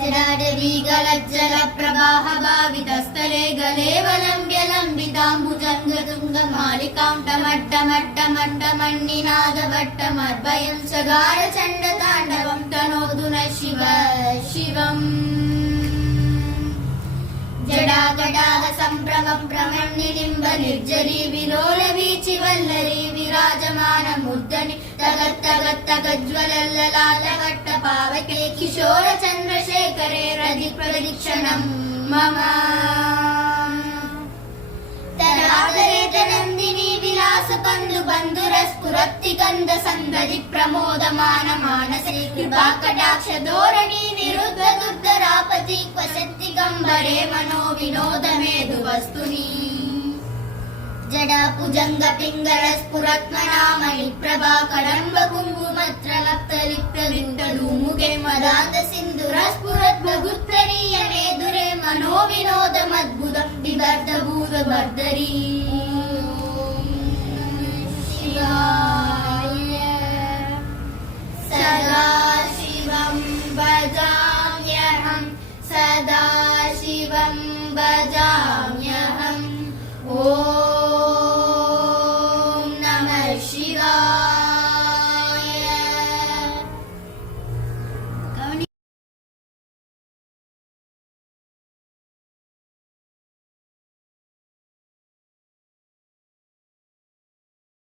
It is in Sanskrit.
जडाटवीगलज्जलप्रवाहभावितस्थले गलेवलम्ब्य लम्बिताम्बुजङ्गतुङ्गमालिकां टमट्टमट्टमट्टमन्निनादवट्टमर्भयं सगारचण्डताण्डवं तनोतु नः शिव शिवम् जडाकटाह सम्भ्रमं प्रमन्निलिम्ब निर्जरी विलोलवीचि वल्लरी विराजमानमूर्धनि तगत्तगत्तगज्ज्वलल्ललालवट्टपावके किशोर चन्द्रशेखरे रदि प्रदक्षिणं मम तरागरेत नन्दिनी विलास बन्धु बन्धुरस्फुरत्ति कंद सन्दधि प्रमोदमान मानसे कृपा कटाक्ष धोरणी निरुद्ध दुर्धरापति क्वशत्ति गम्भरे मनो विनोद मेधु वस्तुनि जडा पुजंग पिंगल स्फुरत्मनामणि प्रभा कदम्ब कुङ्कुमत्र लप्तलिप्त धूमुगे मदान्त सिन्धुर स्फुरत् भगुत्तरीय मेधुरे मनो विनोद मद्भुतं बिभर्द भूत भर्दरी शिवाय सदा शिवं भजाम्यहं सदा शिवं भजाम्यहम् ॐ